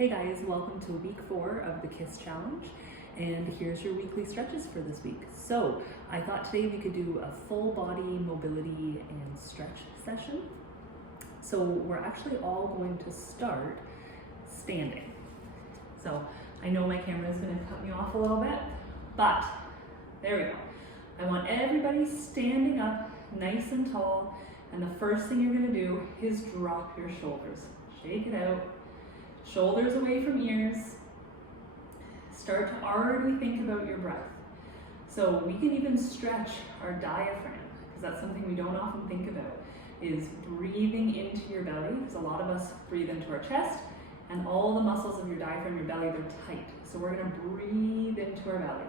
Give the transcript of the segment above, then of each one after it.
Hey guys, welcome to week 4 of the K.I.S.S challenge, and here's your weekly stretches for this week. So I thought today we could do a full body mobility and stretch session. So we're actually all going to start standing. So I know my camera is going to cut me off a little bit, but there we go. I want everybody standing up nice and tall, and the first thing you're going to do is drop your shoulders. Shake it out. Shoulders away from ears. Start to already think about your breath. So we can even stretch our diaphragm, because that's something we don't often think about, is breathing into your belly, because a lot of us breathe into our chest, and all the muscles of your diaphragm, your belly, they're tight. So we're going to breathe into our belly.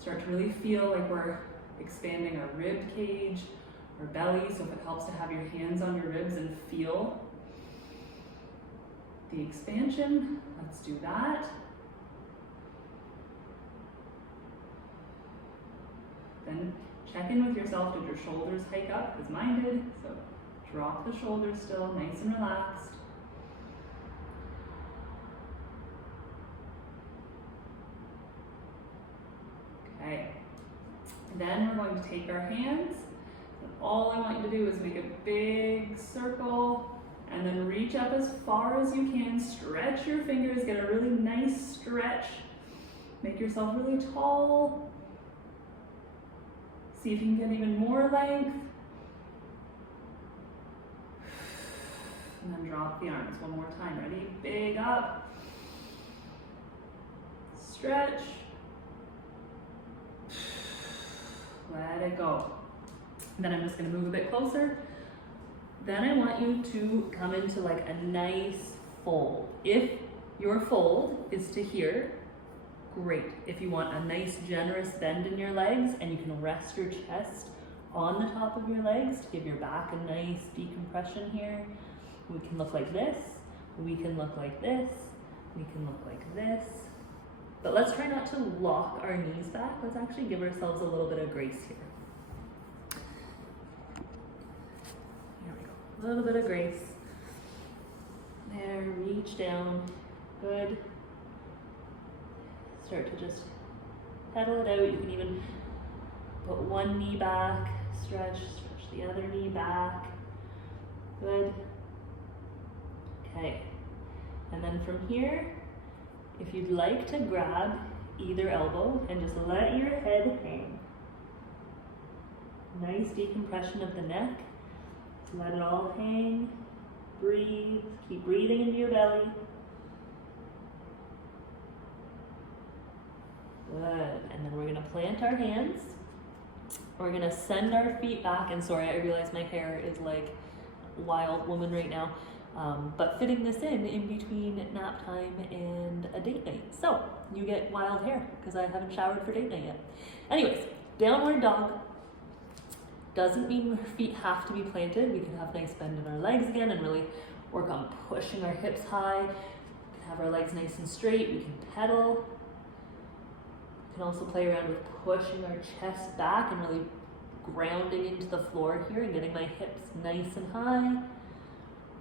Start to really feel like we're expanding our rib cage, our belly, so if it helps to have your hands on your ribs and feel the expansion, let's do that. Then check in with yourself, did your shoulders hike up, as mine did? So drop the shoulders still, nice and relaxed. Okay, then we're going to take our hands, and all I want you to do is make a big circle, and then reach up as far as you can, stretch your fingers, get a really nice stretch, make yourself really tall. See if you can get even more length. And then drop the arms one more time, ready? Big up, stretch, let it go. Then I'm just gonna move a bit closer. Then I want you to come into like a nice fold. If your fold is to here, great. If you want a nice generous bend in your legs and you can rest your chest on the top of your legs to give your back a nice decompression here, we can look like this, we can look like this, we can look like this. But let's try not to lock our knees back. Let's actually give ourselves a little bit of grace here. A little bit of grace. There, reach down. Good. Start to just pedal it out. You can even put one knee back, stretch the other knee back. Good. Okay. And then from here, if you'd like to grab either elbow and just let your head hang. Nice decompression of the neck. Let it all hang, breathe, keep breathing into your belly. Good, and then we're gonna plant our hands. We're gonna send our feet back, and sorry, I realize my hair is like a wild woman right now, but fitting this in between nap time and a date night. So, you get wild hair, because I haven't showered for date night yet. Anyways, downward dog. Doesn't mean our feet have to be planted. We can have nice bend in our legs again and really work on pushing our hips high. We can have our legs nice and straight. We can pedal. We can also play around with pushing our chest back and really grounding into the floor here and getting my hips nice and high.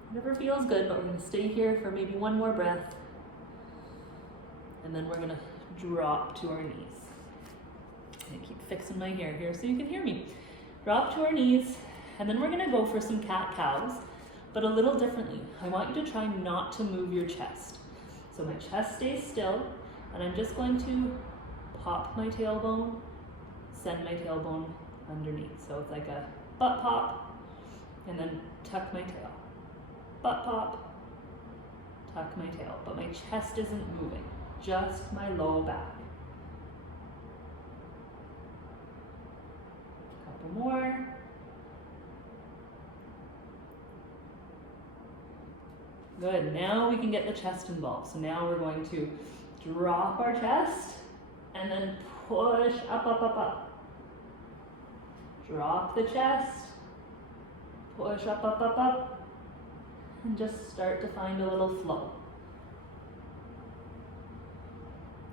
Whatever feels good, but we're gonna stay here for maybe one more breath. And then we're gonna drop to our knees. I keep fixing my hair here so you can hear me. Drop to our knees, and then we're gonna go for some cat-cows, but a little differently. I want you to try not to move your chest. So my chest stays still, and I'm just going to pop my tailbone, send my tailbone underneath. So it's like a butt pop, and then tuck my tail. Butt pop, tuck my tail. But my chest isn't moving, just my low back. More. Good, now we can get the chest involved. So now we're going to drop our chest and then push up, up, up, up. Drop the chest, push up, up, up, up, and just start to find a little flow.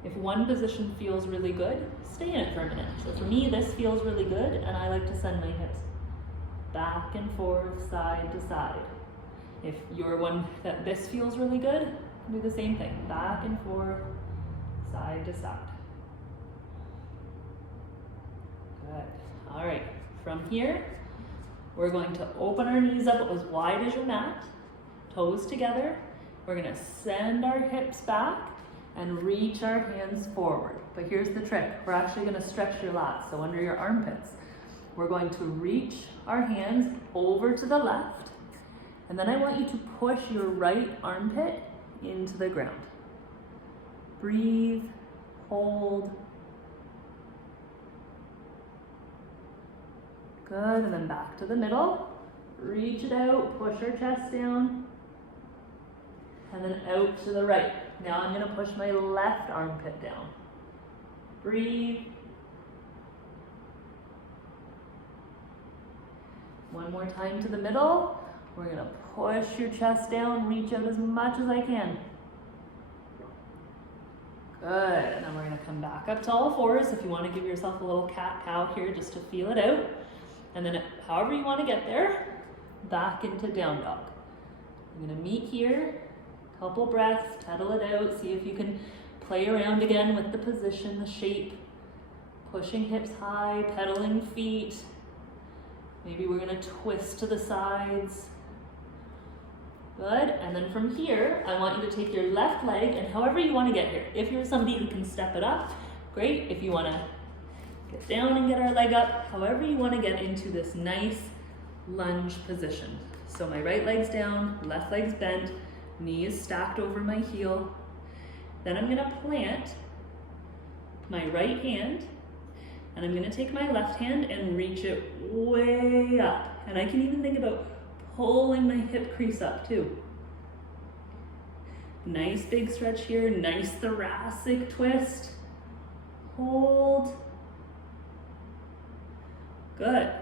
If one position feels really good, stay in it for a minute. So for me, this feels really good, and I like to send my hips back and forth, side to side. If you're one that this feels really good, Do the same thing, back and forth, side to side. Good. All right, from here, we're going to open our knees up as wide as your mat, toes together. We're gonna send our hips back and reach our hands forward. But here's the trick. We're actually gonna stretch your lats, so under your armpits. We're going to reach our hands over to the left, and then I want you to push your right armpit into the ground. Breathe, hold. Good, and then back to the middle. Reach it out, push our chest down, and then out to the right. Now I'm gonna push my left armpit down. Breathe. One more time to the middle. We're gonna push your chest down, reach out as much as I can. Good, and then we're gonna come back up to all fours. If you wanna give yourself a little cat-cow here just to feel it out. And then however you wanna get there, back into down dog. I'm gonna meet here, couple breaths, pedal it out, see if you can play around again with the position, the shape, pushing hips high, pedaling feet. Maybe we're gonna twist to the sides. Good, and then from here, I want you to take your left leg and however you wanna get here. If you're somebody who can step it up, great. If you wanna get down and get our leg up, however you wanna get into this nice lunge position. So my right leg's down, left leg's bent, knee is stacked over my heel. Then I'm gonna plant my right hand and I'm gonna take my left hand and reach it way up. And I can even think about pulling my hip crease up too. Nice big stretch here, nice thoracic twist. Hold. Good.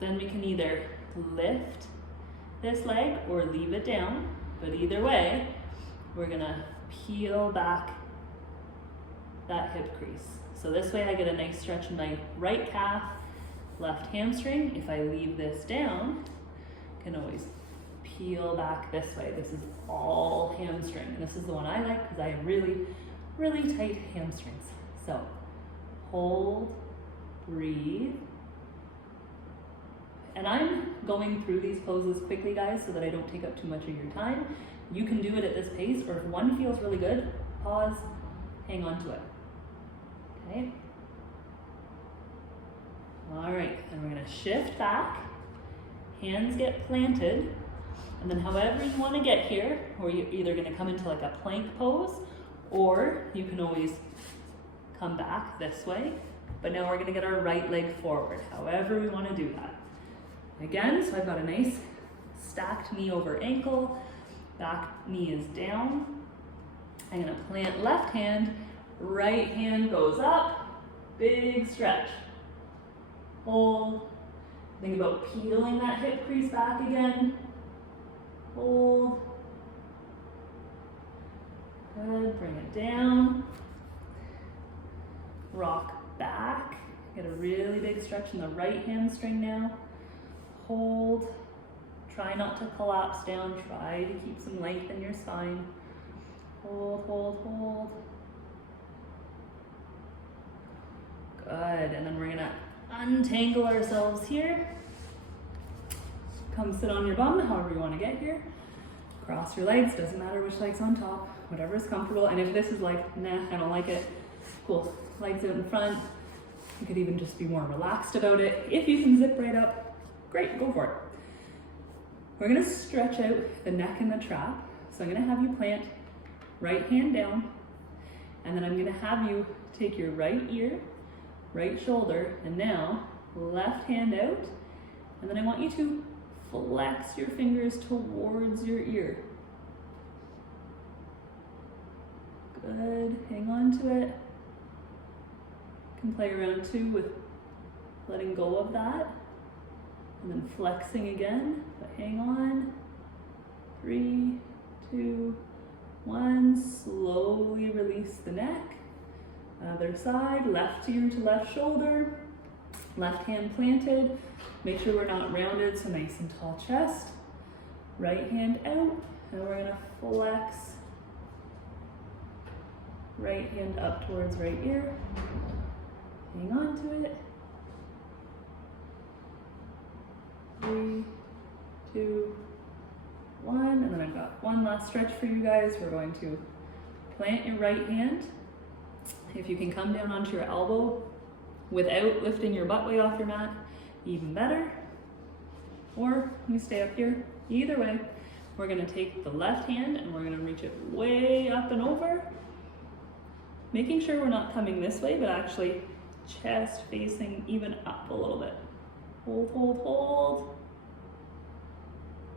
Then we can either lift this leg or leave it down, but either way, we're gonna peel back that hip crease. So this way I get a nice stretch in my right calf, left hamstring. If I leave this down, I can always peel back this way. This is all hamstring. And this is the one I like because I have really, really tight hamstrings. So hold, breathe. And I'm going through these poses quickly, guys, so that I don't take up too much of your time. You can do it at this pace, or if one feels really good, pause, hang on to it. Okay? All right, and we're gonna shift back, hands get planted, and then however you wanna get here, or you're either gonna come into like a plank pose, or you can always come back this way, but now we're gonna get our right leg forward, however we wanna do that. Again, so I've got a nice stacked knee over ankle, back knee is down. I'm gonna plant left hand, right hand goes up, big stretch. Hold. Think about peeling that hip crease back again. Hold. Good, bring it down. Rock back. Get a really big stretch in the right hamstring now. Hold. Try not to collapse down. Try to keep some length in your spine. Hold, hold, hold. Good, and then we're gonna untangle ourselves here. Come sit on your bum, however you wanna get here. Cross your legs, doesn't matter which leg's on top, whatever is comfortable. And if this is like, nah, I don't like it, cool. Legs out in front. You could even just be more relaxed about it. If you can zip right up, great, go for it. We're gonna stretch out the neck and the trap. So I'm gonna have you plant right hand down, and then I'm gonna have you take your right ear, right shoulder, and now left hand out, and then I want you to flex your fingers towards your ear. Good, hang on to it. You can play around too with letting go of that, and then flexing again, but hang on. 3, 2, 1, slowly release the neck. Other side, left ear to left shoulder, left hand planted. Make sure we're not rounded, so nice and tall chest. right hand out, and we're gonna flex right hand up towards right ear. Hang on to it. 3, 2, 1, and then I've got one last stretch for you guys. We're going to plant your right hand. If you can come down onto your elbow without lifting your butt weight off your mat, even better. Or you stay up here. Either way, we're gonna take the left hand and we're gonna reach it way up and over, making sure we're not coming this way, but actually chest facing even up a little bit. Hold, hold, hold.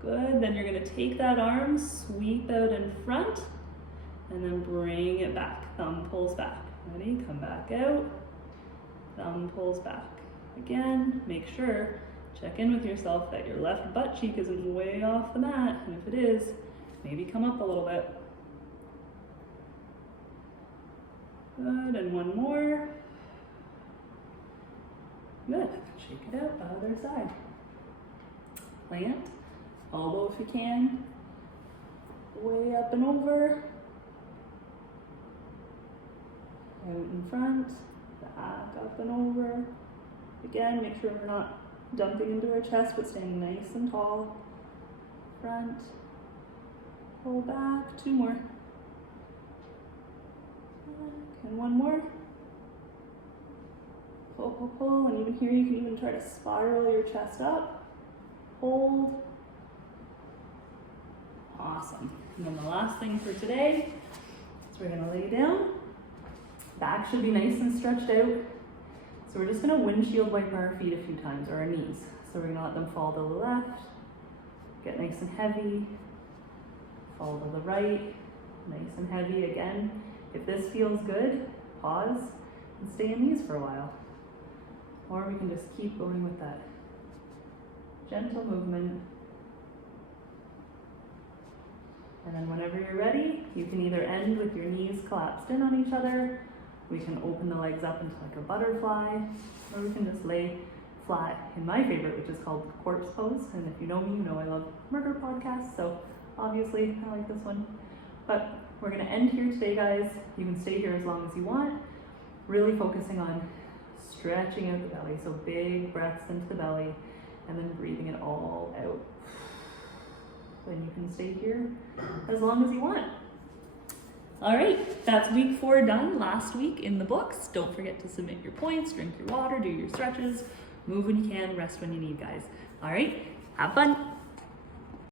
Good, then you're gonna take that arm, sweep out in front, and then bring it back. Thumb pulls back. Ready? Come back out. Thumb pulls back. Again, make sure, check in with yourself that your left butt cheek isn't way off the mat, and if it is, maybe come up a little bit. Good, and one more. Good, shake it out, other side. Plant, elbow if you can, way up and over, out in front, back up and over. Again, make sure we're not dumping into our chest, but staying nice and tall. Front, pull back, 2 more. And 1 more. Pull, pull, pull, and even here you can even try to spiral your chest up. Hold. Awesome. And then the last thing for today is we're gonna lay down. Back should be nice and stretched out. So we're just gonna windshield wipe our feet a few times, or our knees. So we're gonna let them fall to the left, get nice and heavy, fall to the right, nice and heavy again. If this feels good, pause and stay in these for a while. Or we can just keep going with that gentle movement. And then whenever you're ready, you can either end with your knees collapsed in on each other, we can open the legs up into like a butterfly, or we can just lay flat in my favorite, which is called corpse pose. And if you know me, you know I love murder podcasts, so obviously I like this one. But we're gonna end here today, guys. You can stay here as long as you want, really focusing on stretching out the belly. So big breaths into the belly and then breathing it all out. Then you can stay here as long as you want. All right, that's week 4 done, last week in the books. Don't forget to submit your points, drink your water, do your stretches, move when you can, rest when you need, guys. All right, have fun.